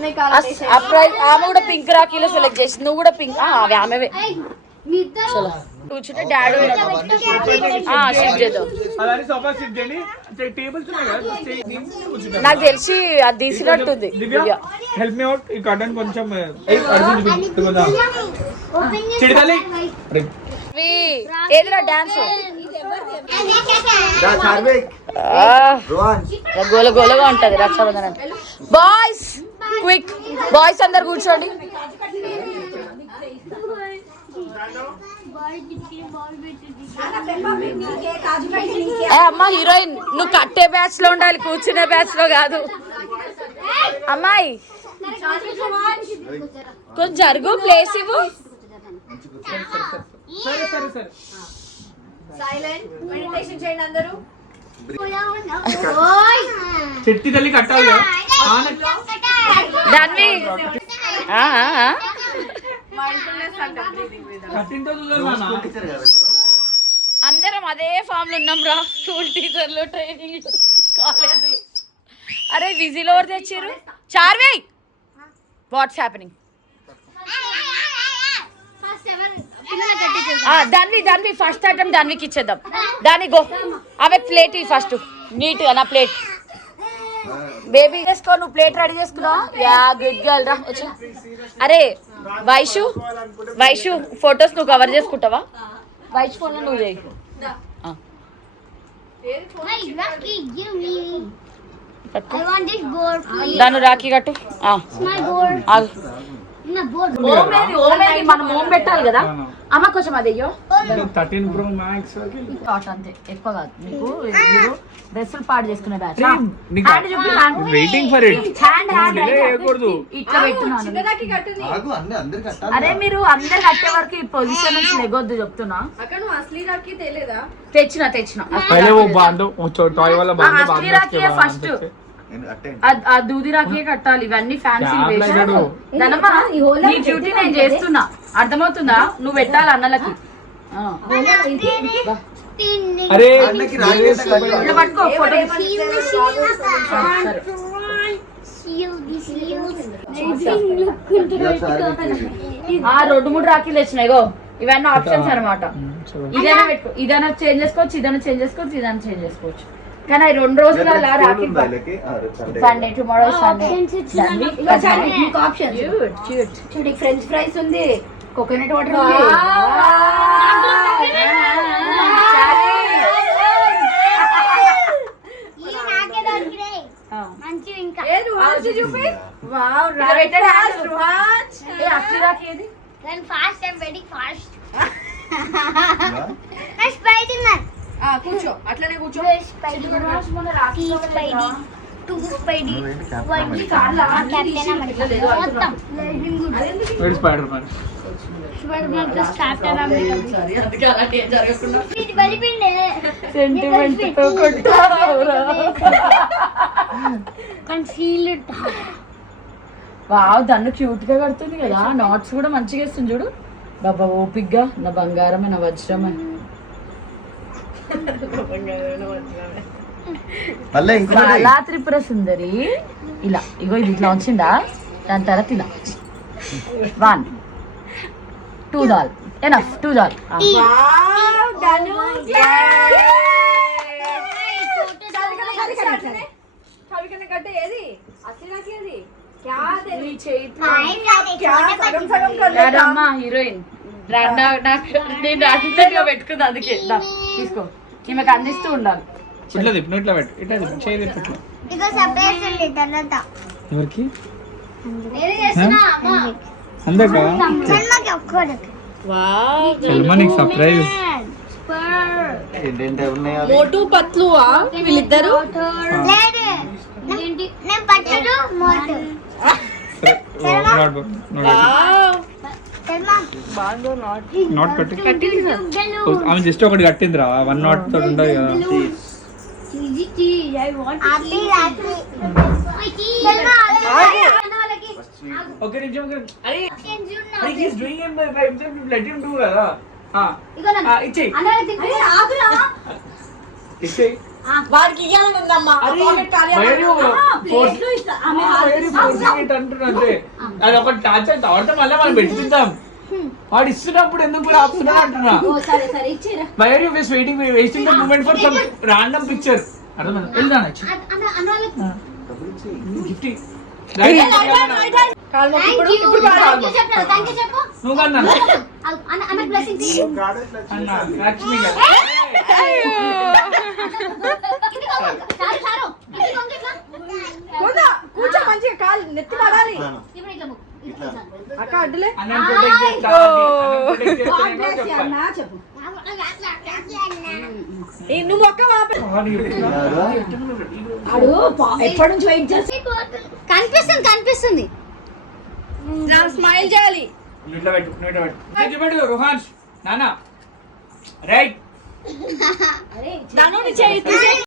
ఆమె కూడా pink రాఖీలో select చేసింది, నువ్వు కూడా పింక్. అవి ఆమెవే. చలో కూర్చుంటే డాడీ నాకు తెలిసి అది తీసినట్టుంది. ఏదిరా డాన్స్ గోల గోలగా ఉంటది రక్షాబంధన్ అంటే. బాయ్స్ క్విక్, బాయ్స్ అందరు కూర్చోండి. అమ్మా హీరోయిన్, నువ్వు కట్టే బ్యాచ్ లో ఉండాలి, కూర్చునే బ్యాచ్ లో కాదు. అమ్మాయి కొంచెం జరుగు, ప్లేస్ ఇవ్వు. చెట్టి తల్లి కట్టాలి. దాన్ని అందరం అదే ఫామ్ లో ఉన్నాం రా. స్కూల్ టీచర్లు, ట్రైనింగ్, కాలేజీలు. అరే విజిల్ ఎవరు తెచ్చారు? Charvi, what's happening? దాన్ని ఫస్ట్ ఐటమ్ దానికి ఇచ్చేద్దాం. దాన్ని గో, ఆమె ప్లేట్ ఫస్ట్ నీట్ గా. నా ప్లేట్ బేబీ చేసుకో, నువ్వు ప్లేట్ రెడీ చేసుకున్నావా? యా గుడ్ గర్ల్ రా. వచ్చా. అరే వైషు, వైషు ఫొటోస్ నువ్వు కవర్ చేసుకుంటావా? వైషు ఫోన్ లో నువ్వు చేయి. దాన్ని రాఖీ కట్టు. మనం ఓం పెట్టాలి కదా అమ్మ. కొంచెం అదయ్యో 13 Pro Max అంతే, ఎక్కువ కాదు. నీకు మీరు డ్రెస్సులు పాడు చేసుకునే బ్యాచ్. ఇట్లా పెట్టున్నాను. అరే మీరు అందరు కట్టే వరకు ఈ పొజిషన్ నుంచి లెగొద్దు చెప్తున్నా. తెచ్చిన అసలీ రాఖీ ఫస్ట్. ఆ దూది రాఖీ కట్టాలి. ఇవన్నీ ఫ్యాన్సీ డ్యూటీ నేను చేస్తున్నా, అర్థమవుతుందా? నువ్వు పెట్టాలి అన్నలకి. పట్టుకో ఫోటో. రెండు మూడు రాఖీలు వచ్చినాయిగో. ఇవన్నీ ఆప్షన్స్ అనమాట. ఇదైనా పెట్టుకో, ఇదైనా చేంజ్ చేసుకోవచ్చు, ఇదైనా చేంజ్ చేసుకోవచ్చు, ఇదైనా చేంజ్ చేసుకోవచ్చు. కానీ 2 రోజుల రాఖీ సండే, టుమారో సండే. చూడు ఫ్రెంచ్ ఫ్రైస్ ఉంది, కోకోనట్ వాటర్ ఉంది. కూర్చో, అట్లనే కూర్చో. వావ్, దాన్ని క్యూట్ గా కడుతుంది కదా. నాట్స్ కూడా మంచిగా వేస్తుంది చూడు. బాబా ఓపిగ్గా, నా బంగారమే, నా వజ్రమే. బాలా త్రిపుర సుందరి ఇలా. ఇగో ఇది ఇట్లా వచ్చిందా, దాని తర్వాత ఇలా 1 2 డాల్ ఎనఫ్. 2 డాల్. హీరోయిన్ పెట్టుకుంది, అందుకే తీసుకో. ఈమెకు అందిస్తూ ఉండాలి. ఎవరికి? సర్ప్రైజ్. మోటు పత్లువా వీళ్ళిద్దరు? ఆమె జస్ట్ ఒకటి కట్టిందిరా. 1 నాట్ తోటి ఉండదు కదా. ఓకే నిజం. వాడికి ఇయ్యాలని ఉందమ్మా. అది ఒక టార్చర్ తర్వాత మళ్ళీ మనం పెట్టిద్దాం. వాడు ఇస్తున్నప్పుడు ఎందుకు కూడా ఆపుతున్నా అంటున్నా. Why are you just wasting the moment for some random picture? అర్థమైందా? వెళ్దాం గిఫ్ట్ నువ్వు కన్నా లక్ష్మి కూర్చో మంచిగా కాలు నెత్తి పడాలి అక్క అడ్డులే చెప్పు నువ్వు ఒక్క ఎప్పటి నుంచి వెయిట్ చేస్తా కనిపిస్తుంది స్మైల్ చేయాలి ఇట్లా పెట్టు పెట్టు రుహాన్ నానా రైట్ నాన్న చేయి